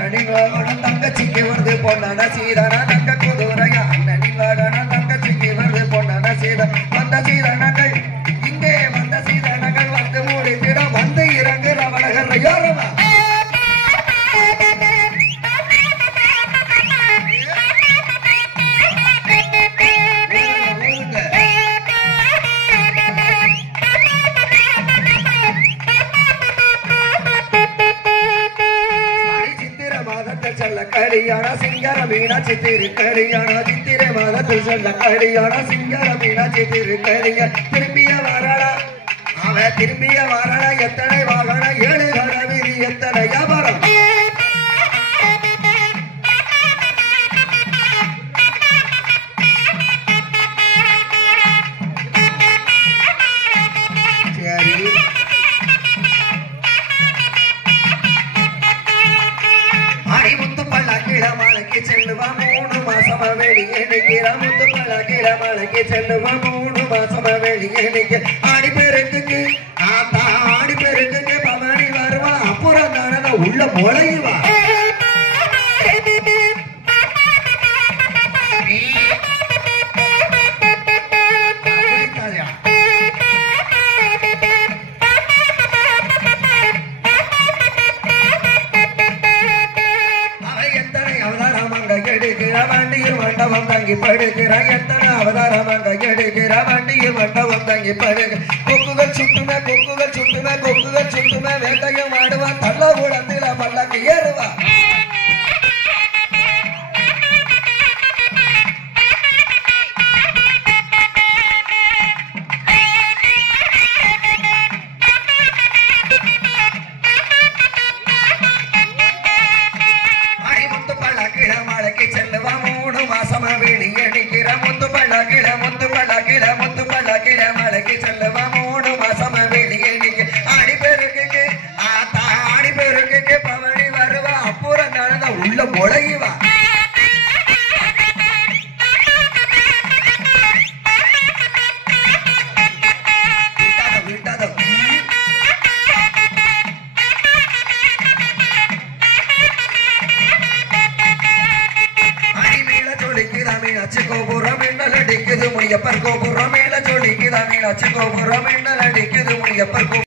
அண்ணனி வாகனம் தங்கச்சிக்கு வருது பொண்ணான சீதனா தங்க குதிரையா அண்ணனி வாகனம் தங்கச்சிக்கு வருது பொண்ணான சீதன் வந்த சீதனங்கள் இங்கே வந்த சீதனங்கள் வந்து மூடித்திட வந்து இறங்கு ரவணகர் யாரவா கல்யாண சிங்கர மீனாட்சி திரு கல்யாண சித்திரை மாதத்தில் சொல்ல கல்யாண சிங்கர மீனாட்சி திரு கல்யாண திரும்பிய வாராடா அவன் திரும்பிய வாராடா எத்தனை வாகன 7 கட வீதி எத்தனை வியாபாரம் செல்லுவா 3 மாசமா வெளியே நிற்கிற முத்துமலை கிளமலைக்கு செல்லுவா 3 மாசமா வெளியே நிற்க ஆடி பெருக்குக்கு ஆடி பெருக்குக்கு பவனி வருவா அப்புறம் தானே உள்ள முளையுவா வண்டியில் மண்டபம் தங்கி படுகிற எத்தனை அவதாரமாக எடுக்கிற வண்டியில் மண்டபம் தங்கி படுகிற கொக்குகள் சுட்டுமே வேட்டையும் ஆடுவா தள்ள கூடத்தில பல்லக்கு ஏறுவா மலைக்கு செல்லுவா 3 மாசமா வெளியே நிக்க ஆடி பெருக்குக்கு பவனி வருவா அப்புறம் நடந்த உள்ள முளையுவா மீனாட்சி கோபுரம் மின்னல் அடிக்குது முனியப்பர் கோபுரம் மேல ஜொலிக்குதா மீனாட்சி கோபுரம் மின்னல் அடிக்குது முனியப்பர்